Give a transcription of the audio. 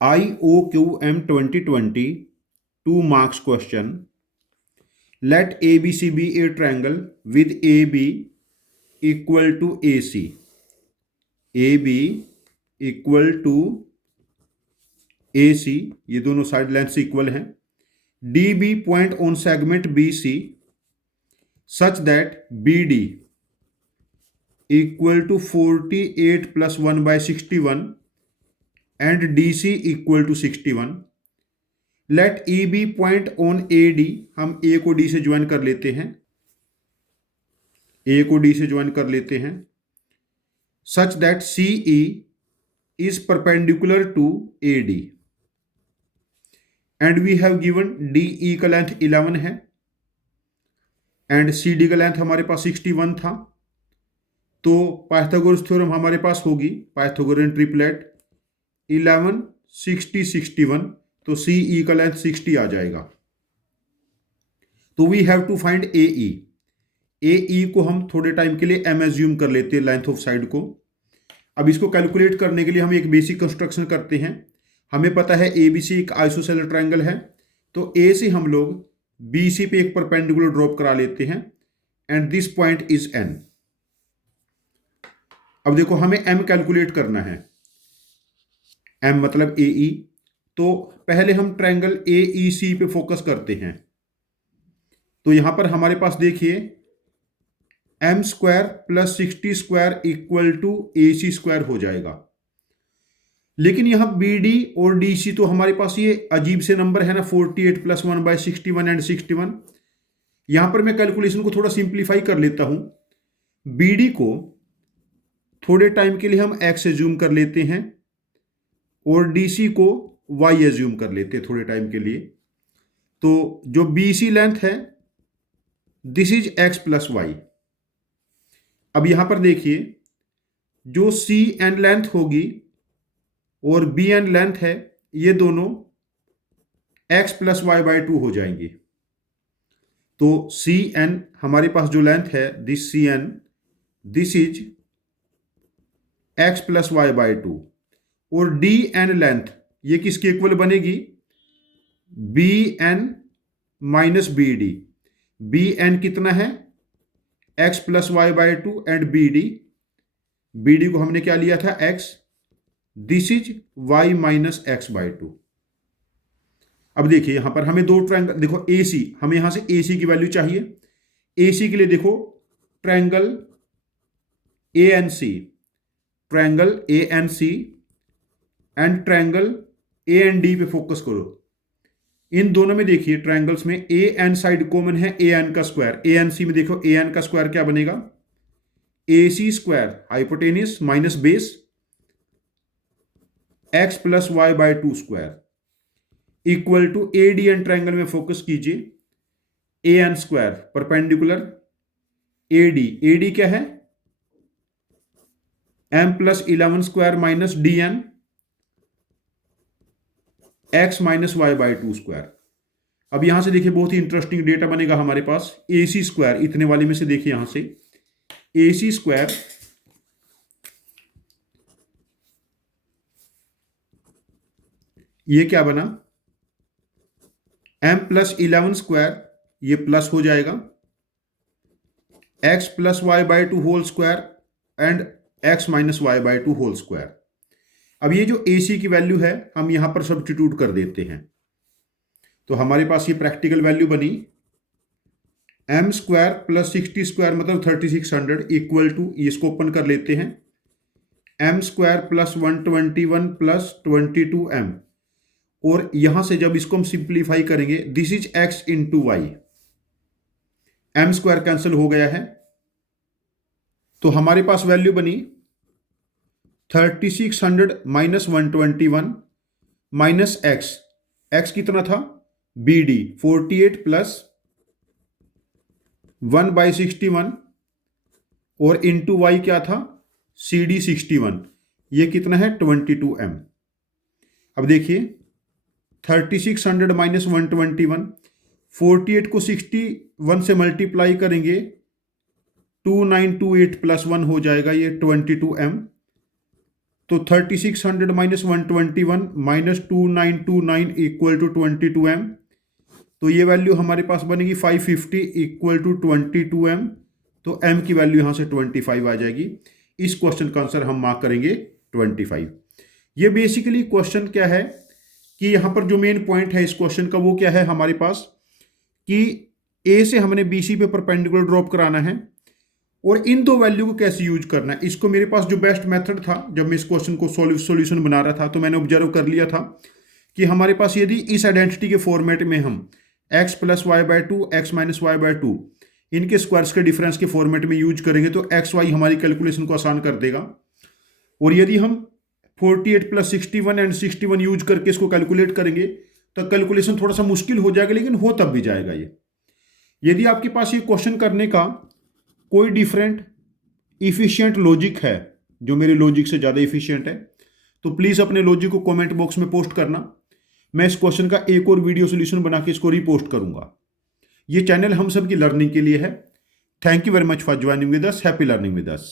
IOQM 2020 2 marks question. Let ABC be a triangle with AB equal to AC. AB equal to AC, ये दोनों side length equal हैं. DB point on segment BC such that BD equal to 48 plus 1 by 61 and DC equal to 61. Let EB point on AD, हम A को D से join कर लेते हैं, A को D से ज्वाइन कर लेते हैं, such that CE is perpendicular to AD and we have given DE का लेंथ 11 है एंड CD का लेंथ हमारे पास 61 था. तो पाइथागोरस थ्योरम हमारे पास होगी पाइथागोरियन ट्रिपलेट 11 60 61, तो CE का लेंथ 60 आ जाएगा. तो we have to find AE. AE को हम थोड़े टाइम के लिए M एज्यूम कर लेते हैं लेंथ ऑफ साइड को. अब इसको कैलकुलेट करने के लिए हम एक बेसिक कंस्ट्रक्शन करते हैं. हमें पता है ABC एक आइसोसेलर ट्रायंगल है, तो A से हम लोग BC पे एक परपेंडिकुलर ड्रॉप करा लेते हैं and this point is N. अब देखो हमें M कैलकुलेट करना है, M मतलब AE. तो पहले हम ट्रायंगल AEC पे फोकस करते हैं. तो यहां पर हमारे पास देखिए M square plus 60 square equal to AC square हो जाएगा. लेकिन यहां BD और DC तो हमारे पास ये अजीब से नंबर है ना, 48 प्लस 1 बाय 61 एंड 61. यहां पर मैं कैलकुलेशन को थोड़ा सिंप्लीफाई कर लेता हूं. BD को थोड़े टाइम के लिए हम X एज्यूम कर लेते हैं और DC को Y एज्यूम कर लेते हैं थोड़े टाइम के लिए. तो जो BC लेंथ है this is X plus Y. अब यहां पर देखिए जो CN लेंथ होगी और BN लेंथ है, ये दोनों X प्लस वाई बाई 2 हो जाएंगे. तो CN हमारे पास जो लेंथ है this CN this is X plus Y by 2 और DN लेंथ ये किसके इक्वल बनेगी, BN माइनस BD. BN कितना है X plus Y by 2 and BD को हमने क्या लिया था X, this is Y minus X by 2. अब देखिए यहां पर हमें दो ट्रायंगल, देखो AC, हमें यहां से AC की वैल्यू चाहिए. AC के लिए देखो triangle ANC and triangle AND पे फोकस करो. इन दोनों में देखिए ट्रायंगल्स में AN साइड कॉमन है, AN का स्क्वायर. ANC में देखो AN का स्क्वायर क्या बनेगा, AC square hypotenuse minus base X plus Y by 2 square equal to ADN triangle में फोकस कीजिए AN स्क्वायर परपेंडिकुलर AD क्या है M plus 11 square minus DN X minus y by 2 square. अब यहां से देखिए बहुत ही इंटरेस्टिंग डेटा बनेगा हमारे पास. AC स्क्वायर इतने वाले में से देखिए यहां से AC स्क्वायर ये क्या बना M प्लस 11 स्क्वायर, ये प्लस हो जाएगा X plus Y by 2 whole square and X minus y by 2 whole square. अब ये जो AC की वैल्यू है हम यहां पर सब्स्टिट्यूट कर देते हैं. तो हमारे पास ये प्रैक्टिकल वैल्यू बनी M स्क्वायर प्लस 60 स्क्वायर मतलब 3600 इक्वल टू, इसको ओपन कर लेते हैं, M square plus 121 plus 22M. और यहां से जब इसको हम सिंप्लीफाई करेंगे this is X into y. M square cancel हो गया है, तो हमारे पास वैल्यू बनी 3600 माइनस 121 माइनस X कितना था BD 48 प्लस 1 बाई 61 और इंटू वाई क्या था CD 61, ये कितना है 22M. अब देखिए 3600 माइनस 121, 48 को 61 से मल्टीप्लाई करेंगे 2928 प्लस 1 हो जाएगा ये 22M. तो 3600 minus 121 minus 2929 equal to 22m। तो ये वैल्यू हमारे पास बनेगी 550 इक्वल टू 22m। तो m की वैल्यू यहाँ से 25 आ जाएगी। इस क्वेश्चन का आंसर हम मार्क करेंगे 25। ये बेसिकली क्वेश्चन क्या है कि यहाँ पर जो मेन पॉइंट है इस क्वेश्चन का वो क्या है हमारे पास कि ए से हमने बीसी पे परपेंडिकुलर ड्रॉप कराना है और इन दो वैल्यू को कैसे यूज करना है। इसको मेरे पास जो बेस्ट मेथड था जब मैं इस क्वेश्चन को सॉल्यूशन बना रहा था तो मैंने ऑब्जर्व कर लिया था कि हमारे पास यदि इस आइडेंटिटी के फॉर्मेट में हम x plus y by two x minus y by two इनके स्क्वायर्स के डिफरेंस के फॉर्मेट में यूज करेंगे तो एक्स वाई हमारी कैलकुलेशन को आसान कर देगा। और यदि हम 48 प्लस 61 एंड 61 यूज करके इसको कैलकुलेट करेंगे तो कैलकुलेशन थोड़ा सा मुश्किल हो जाएगा, लेकिन हो तब भी जाएगा ये। यदि आपके पास ये क्वेश्चन करने का कोई डिफरेंट इफिशिएंट लॉजिक है जो मेरे लॉजिक से ज़्यादा इफिशिएंट है तो प्लीज़ अपने लॉजिक को कमेंट बॉक्स में पोस्ट करना। मैं इस क्वेश्चन का एक और वीडियो सोल्यूशन बना के इसको रीपोस्ट करूंगा। ये चैनल हम सब की लर्निंग के लिए है। Thank you very much for joining with us. Happy learning with us.